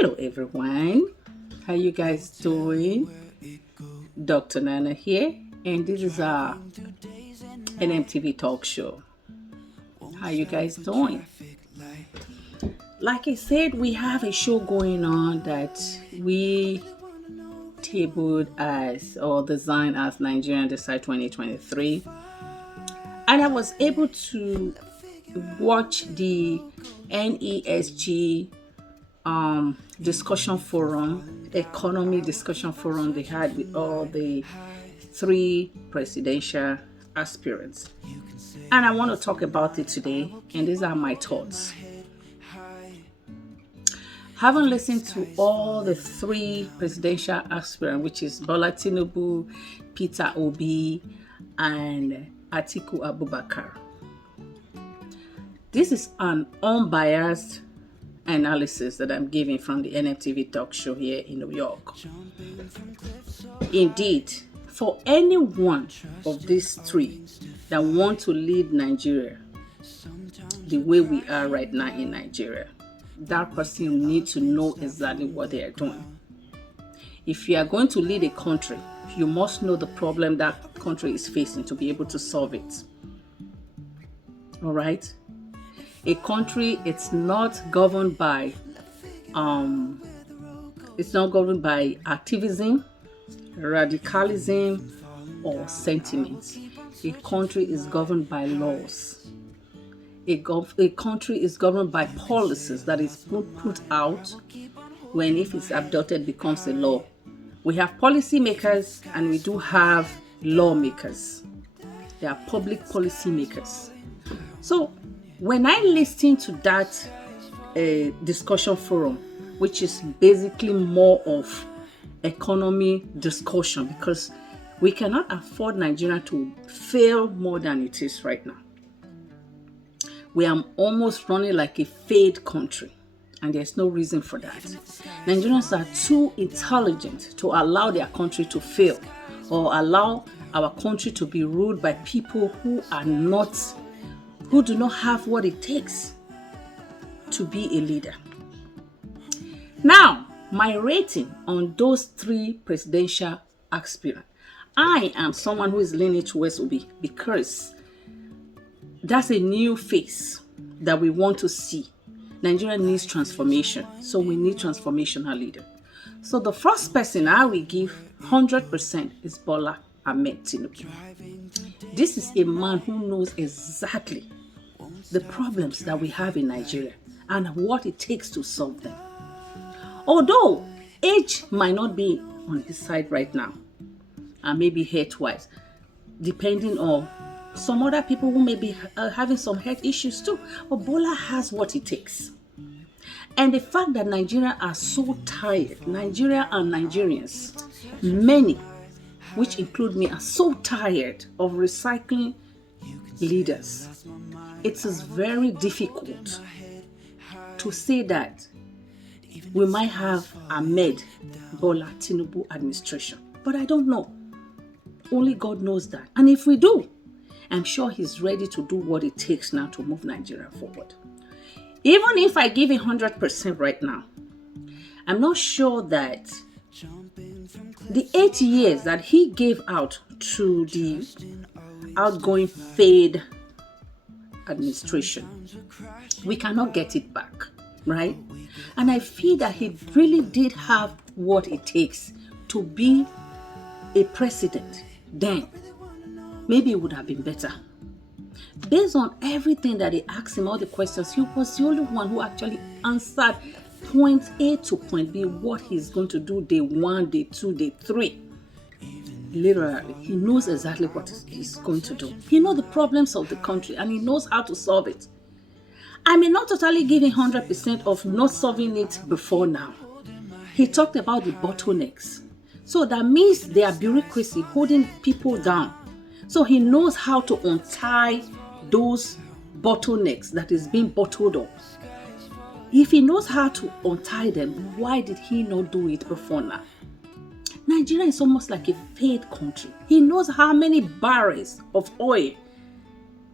Hello everyone, how you guys doing? Dr. Nana here, and this is our NMTV talk show. How you guys doing? Like I said, we have a show going on that we tabled as or designed as Nigerian Decide 2023, and I was able to watch the NESG discussion forum, economy discussion forum they had with all the three presidential aspirants. And I want to talk about it today, and these are my thoughts. Having listened to all the three presidential aspirants, which is Bola Tinubu, Peter Obi, and Atiku Abubakar, this is an unbiased analysis that I'm giving from the NMTV talk show here in New York. Indeed, for any one of these three that want to lead Nigeria the way we are right now in Nigeria, that person needs to know exactly what they are doing. If you are going to lead a country, you must know the problem that country is facing to be able to solve it. All right? A country, it's not governed by activism, radicalism, or sentiments. A country is governed by laws. A country is governed by policies that is put out when, if it's adopted, becomes a law. We have policymakers and we do have lawmakers. They are public policy makers. So when I listen to that discussion forum, which is basically more of economy discussion, because we cannot afford Nigeria to fail more than it is right now. We are almost running like a failed country, and there's no reason for that. Nigerians are too intelligent to allow their country to fail or allow our country to be ruled by people who do not have what it takes to be a leader. Now, my rating on those three presidential aspirants, I am someone who is leaning towards Obi because that's a new face that we want to see. Nigeria needs transformation, so we need transformational leader. So the first person I will give 100% is Bola Ahmed Tinubu. This is a man who knows exactly the problems that we have in Nigeria and what it takes to solve them. Although age might not be on his side right now, and maybe health-wise, depending on some other people who may be having some health issues too, but Bola has what it takes. And the fact that Nigeria are so tired, Nigeria and Nigerians, many, which include me, are so tired of recycling leaders. It is very difficult to say that we might have Ahmed Bola Tinubu administration, but I don't know. Only God knows that. And if we do, I'm sure he's ready to do what it takes now to move Nigeria forward. Even if I give 100% right now, I'm not sure that the 8 years that he gave out to the outgoing failed administration, we cannot get it back, right? And I feel that he really did have what it takes to be a president. Then maybe it would have been better. Based on everything that they asked him, all the questions, he was the only one who actually answered point A to point B, what he's going to do day 1, day 2, day 3. Literally, he knows exactly what he's going to do. He knows the problems of the country and he knows how to solve it. I may not totally give him 100% of not solving it before now. He talked about the bottlenecks. So that means there are bureaucracy holding people down. So he knows how to untie those bottlenecks that is being bottled up. If he knows how to untie them, why did he not do it before now? Nigeria is almost like a failed country. He knows how many barrels of oil,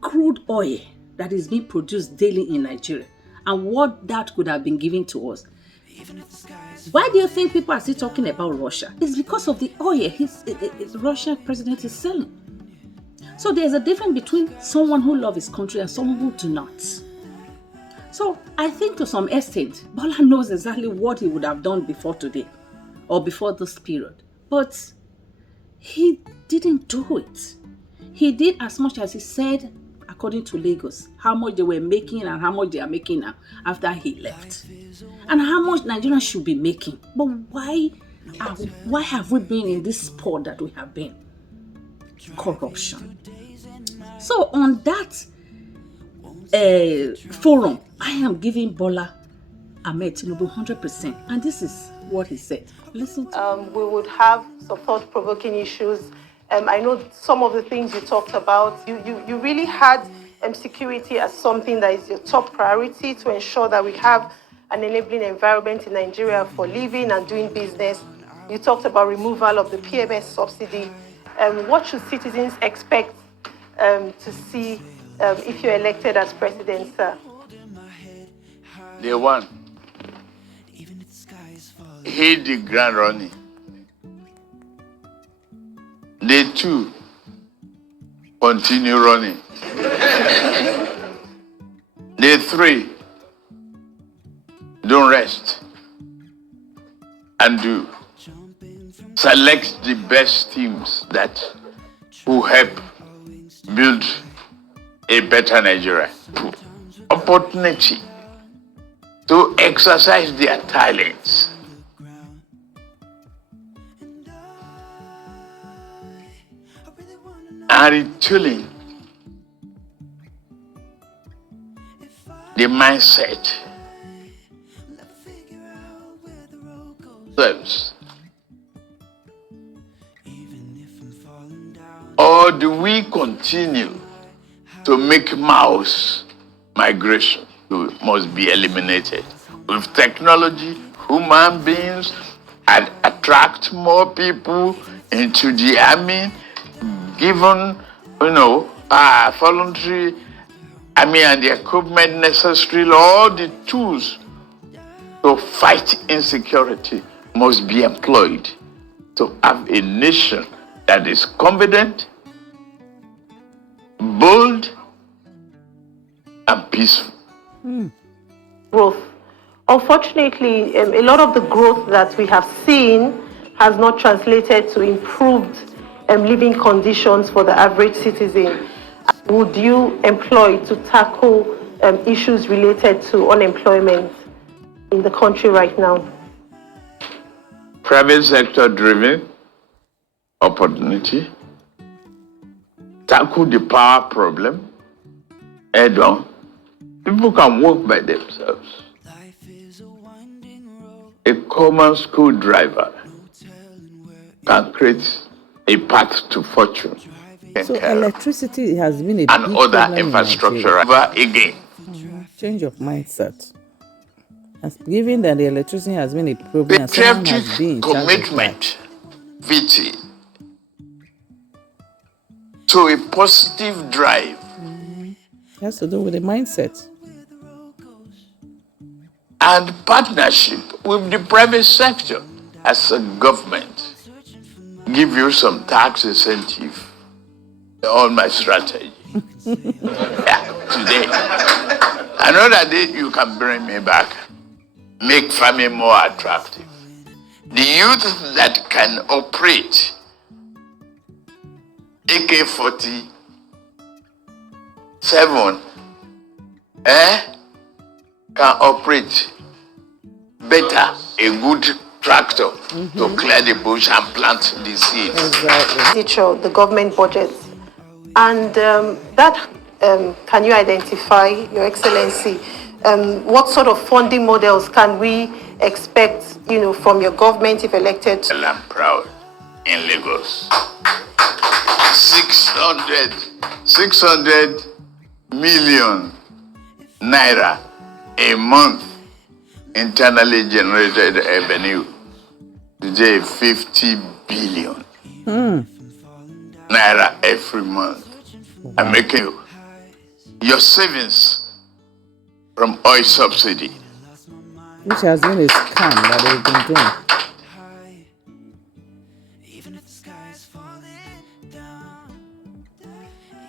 crude oil, that is being produced daily in Nigeria and what that could have been given to us. Why do you think people are still talking about Russia? It's because of the oil Russian president is selling. So there's a difference between someone who loves his country and someone who do not. So I think to some extent, Bola knows exactly what he would have done before today or before this period. But he didn't do it. He did as much as he said, according to Lagos, how much they were making and how much they are making now after he left. And how much Nigerians should be making. But why have we been in this spot that we have been? Corruption. So on that forum, I am giving Bola Ahmed Tinubu 100%. And this is what he said. Listen to we would have some thought-provoking issues. I know some of the things you talked about. You really had security as something that is your top priority to ensure that we have an enabling environment in Nigeria for living and doing business. You talked about removal of the PMS subsidy. What should citizens expect to see if you're elected as president, sir? Day one, hit the ground running. Day two, continue running. Day three, don't rest and do. Select the best teams that will help build a better Nigeria. Opportunity to exercise their talents. And retooling the mindset themselves. Or do we continue to make mass migration? It must be eliminated. With technology, human beings and attract more people into the army, given, voluntary army and the equipment necessary, all the tools to fight insecurity must be employed to have a nation that is confident, bold, and peaceful. Growth. Unfortunately, a lot of the growth that we have seen has not translated to improved living conditions for the average citizen. Would you employ to tackle issues related to unemployment in the country right now? Private sector driven opportunity, tackle the power problem head on. People can work by themselves. A common screwdriver can create a path to fortune. So electricity has been a and big other problem infrastructure again. Change of mindset. As given that the electricity has been a problem, and someone has been in charge of Commitment, VT, to a positive drive. It has to do with the mindset. And partnership with the private sector as a government. Give you some tax incentive on my strategy. Today. Another day you can bring me back. Make farming more attractive. The youth that can operate AK-47 can operate better a good tractor to clear the bush and plant the seeds. Exactly. The government budget. And can you identify, Your Excellency, what sort of funding models can we expect, from your government if elected? Well, I'm proud in Lagos. 600 million naira a month internally generated revenue. Today, 50 billion naira every month. I'm making your savings from oil subsidy which has been a scam that they've been doing.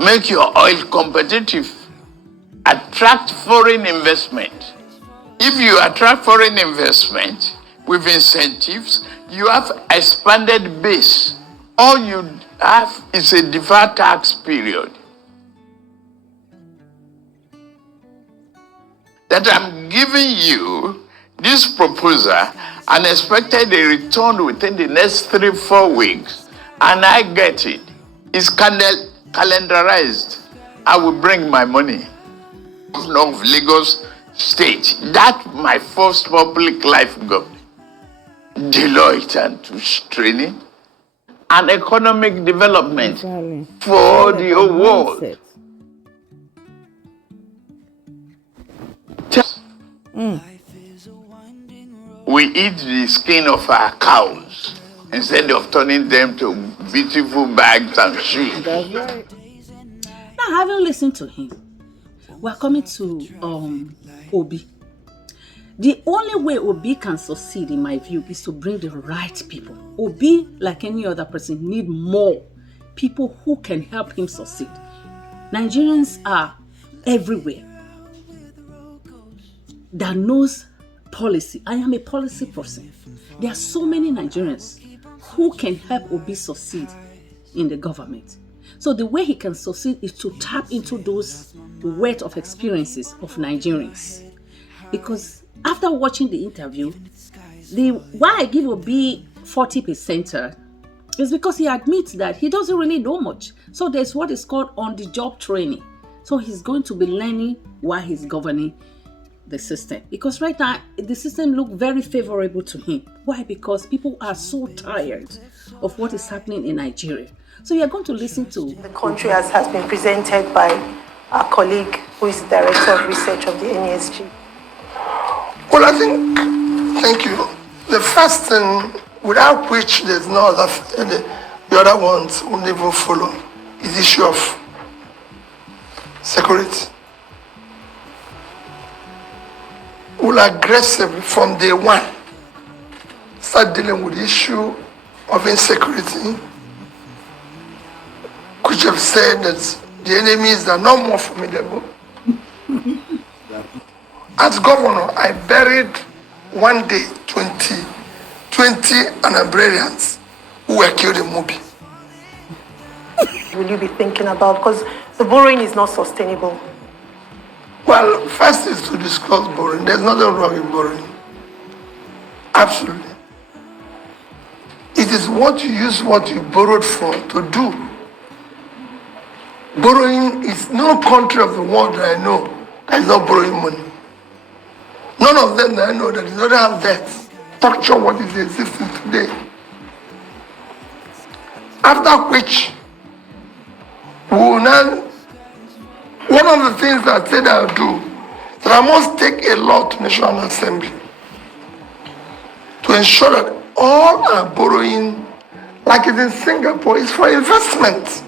Make your oil competitive. Attract foreign investment. If you attract foreign investment with incentives, you have expanded base. All you have is a deferred tax period. That I'm giving you this proposal and expected a return within the next 3-4 weeks, and I get it. It's calendarized. I will bring my money. Governor of Lagos State, that my first public life government. Deloitte and Touche training and economic development Exactly. for the whole world. Mindset. We eat the skin of our cows instead of turning them to beautiful bags and shoes. That's right. Now, having listened to him, we're coming to Obi. The only way Obi can succeed, in my view, is to bring the right people. Obi, like any other person, need more people who can help him succeed. Nigerians are everywhere that knows policy. I am a policy person. There are so many Nigerians who can help Obi succeed in the government. So the way he can succeed is to tap into those wealth of experiences of Nigerians. Because after watching the interview, why I give Obi 40% is because he admits that he doesn't really know much. So there's what is called on-the-job training. So he's going to be learning while he's governing the system. Because right now, the system looks very favorable to him. Why? Because people are so tired of what is happening in Nigeria. So you're going to listen to The country as has been presented by our colleague who is the Director of Research of the NESG. Well, I think, thank you. The first thing without which there's no other, the other ones will never follow, is the issue of security. We'll aggressively from day one start dealing with the issue of insecurity, which have said that the enemies are not more formidable. As governor, I buried one day 20 Anabrarians who were killed in Mobi. Will you be thinking about, because the borrowing is not sustainable? Well, first is to discuss borrowing. There's nothing wrong in borrowing. Absolutely. It is what you use what you borrowed for to do. Borrowing is no country of the world that I know that is not borrowing money. None of them that I know that does not have debt structure what is existing today. After which, we will now, one of the things that I said I'll do, that I must take a law to National Assembly to ensure that all our borrowing, like it's in Singapore, is for investment.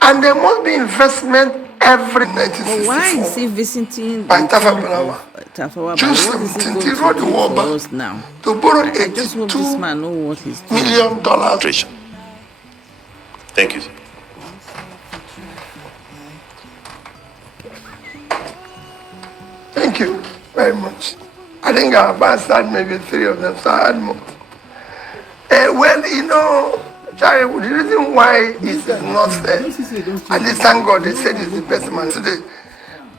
And there must be investment every 1964. Why is he visiting by the Tafa tomb Balewa? of Tafawa June Balewa? What is he 17th, going he to wrote the do war for back us now? to borrow I just hope this man know what he's doing. $82 million. Thank you. Thank you very much. I think I've answered maybe 3 of them, so I had more. Well, you know, Charlie, the reason why he's not there, and this thank God they said he's the best man today.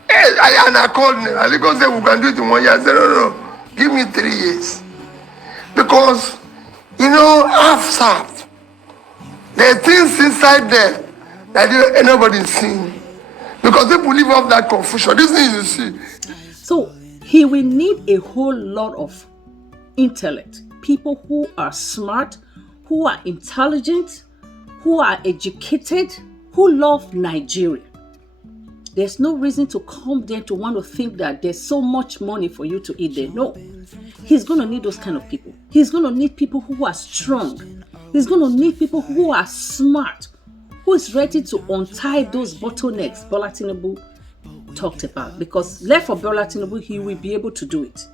And I called him, and he goes, say, we can do it in 1 year. I said, no, give me 3 years. Because, you know, I've served. There are things inside there that nobody's seen. Because people live off that confusion. This thing you see. So he will need a whole lot of intellect, people who are smart, who are intelligent, who are educated, who love Nigeria. There's no reason to come there to want to think that there's so much money for you to eat there. No. He's going to need those kind of people. He's going to need people who are strong. He's going to need people who are smart, who is ready to untie those bottlenecks Bola Tinubu talked about. Because left for Bola Tinubu, he will be able to do it.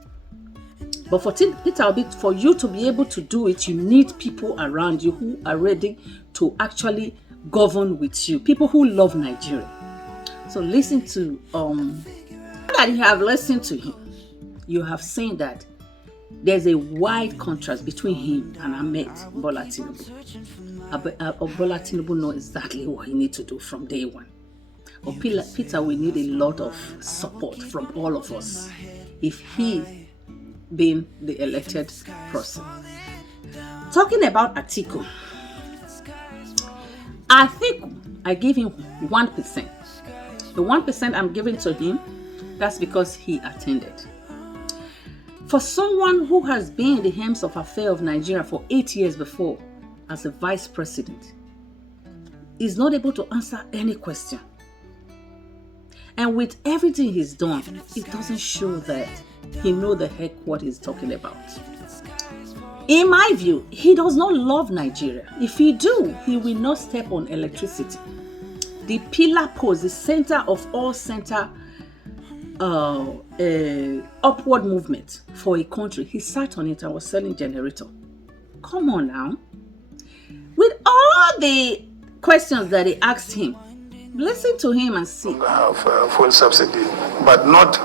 But for Peter Obi, for you to be able to do it, you need people around you who are ready to actually govern with you. People who love Nigeria. So listen to that you have listened to him. You have seen that there's a wide contrast between him and Ahmed Bola Tinubu. Bola Tinubu knows exactly what he needs to do from day one. But Peter will need a lot of support from all of us if he being the elected person. Talking about Atiku, I think I give him 1%. The 1% I'm giving to him, that's because he attended. For someone who has been in the helms of affairs of Nigeria for 8 years before as a vice president, is not able to answer any question. And with everything he's done, it doesn't show that he knows the heck what he's talking about. In my view, he does not love Nigeria. If he do, he will not step on electricity. The pillar post, the center of all center upward movement for a country, he sat on it and was selling generator. Come on now. With all the questions that they asked him, listen to him and see. Have full subsidy, but not,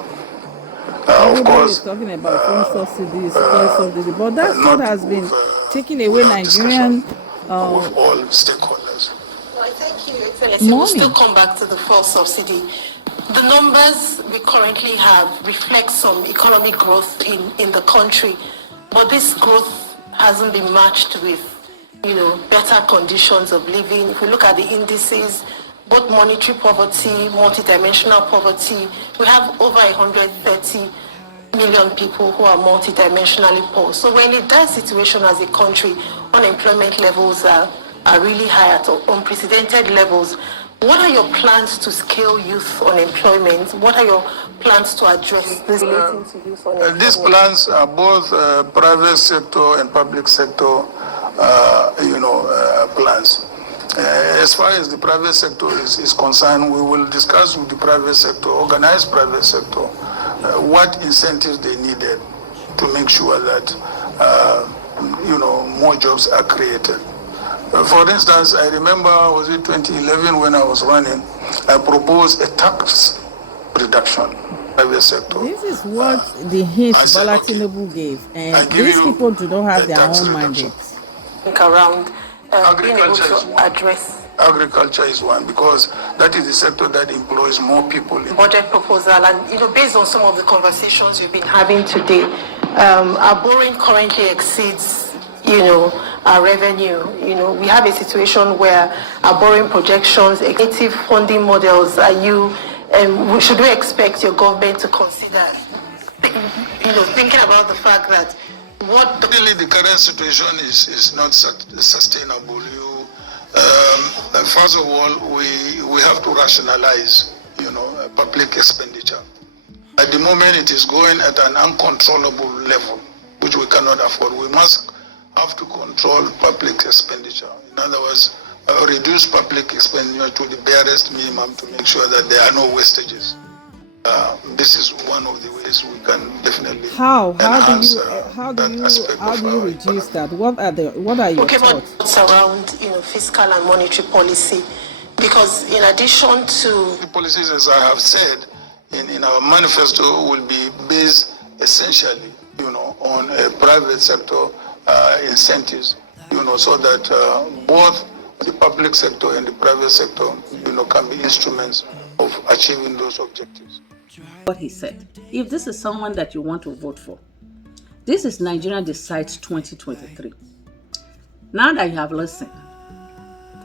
of course. Talking about full subsidies, but that's what has been taking away Nigerian with all stakeholders. I thank you, Excellency. We'll still come back to the fuel subsidy. The numbers we currently have reflect some economic growth in the country, but this growth hasn't been matched with, better conditions of living. If we look at the indices, both monetary poverty, multidimensional poverty, we have over 130 million people who are multidimensionally poor. So we're in a dire situation as a country. Unemployment levels are really high at unprecedented levels. What are your plans to scale youth unemployment? What are your plans to address this relating to youth unemployment? These plans are both private sector and public sector, plans. As far as the private sector is concerned, we will discuss with the private sector, organized private sector, what incentives they needed to make sure that, more jobs are created. For instance, I remember, was it 2011 when I was running, I proposed a tax reduction private sector. This is what the hint Bola Tinubu gave, and these people do not have their own mandate. Think around being able to address. Agriculture is one, because that is the sector that employs more people. Budget proposal, and based on some of the conversations we've been having today, our borrowing currently exceeds our revenue. We have a situation where our borrowing projections, effective funding models, should we expect your government to consider, thinking about the fact that Really, the current situation is not sustainable. First of all, we have to rationalize, public expenditure. At the moment, it is going at an uncontrollable level, which we cannot afford. We must have to control public expenditure. In other words, reduce public expenditure to the barest minimum to make sure that there are no wastages. This is one of the ways we can definitely enhance how do you reduce economy. that? What are your thoughts? What's around fiscal and monetary policy? Because in addition to The policies, as I have said, in our manifesto will be based essentially, on a private sector incentives, so that both the public sector and the private sector, can be instruments of achieving those objectives. What he said. If this is someone that you want to vote for, this is Nigeria Decides 2023. Now that you have listened,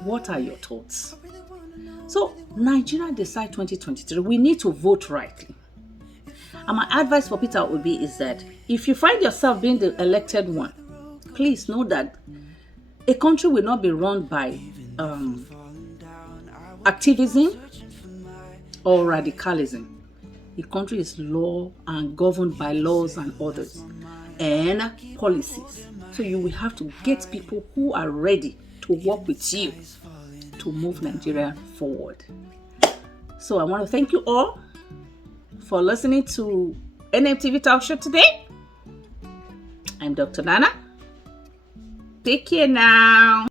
what are your thoughts? So, Nigeria Decide 2023, we need to vote rightly. And my advice for Peter Obi is that if you find yourself being the elected one, please know that a country will not be run by activism or radicalism. The country is law and governed by laws and orders and policies. So you will have to get people who are ready to work with you to move Nigeria forward. So I want to thank you all for listening to NMTV Talk Show today. I'm Dr. Nana. Take care now.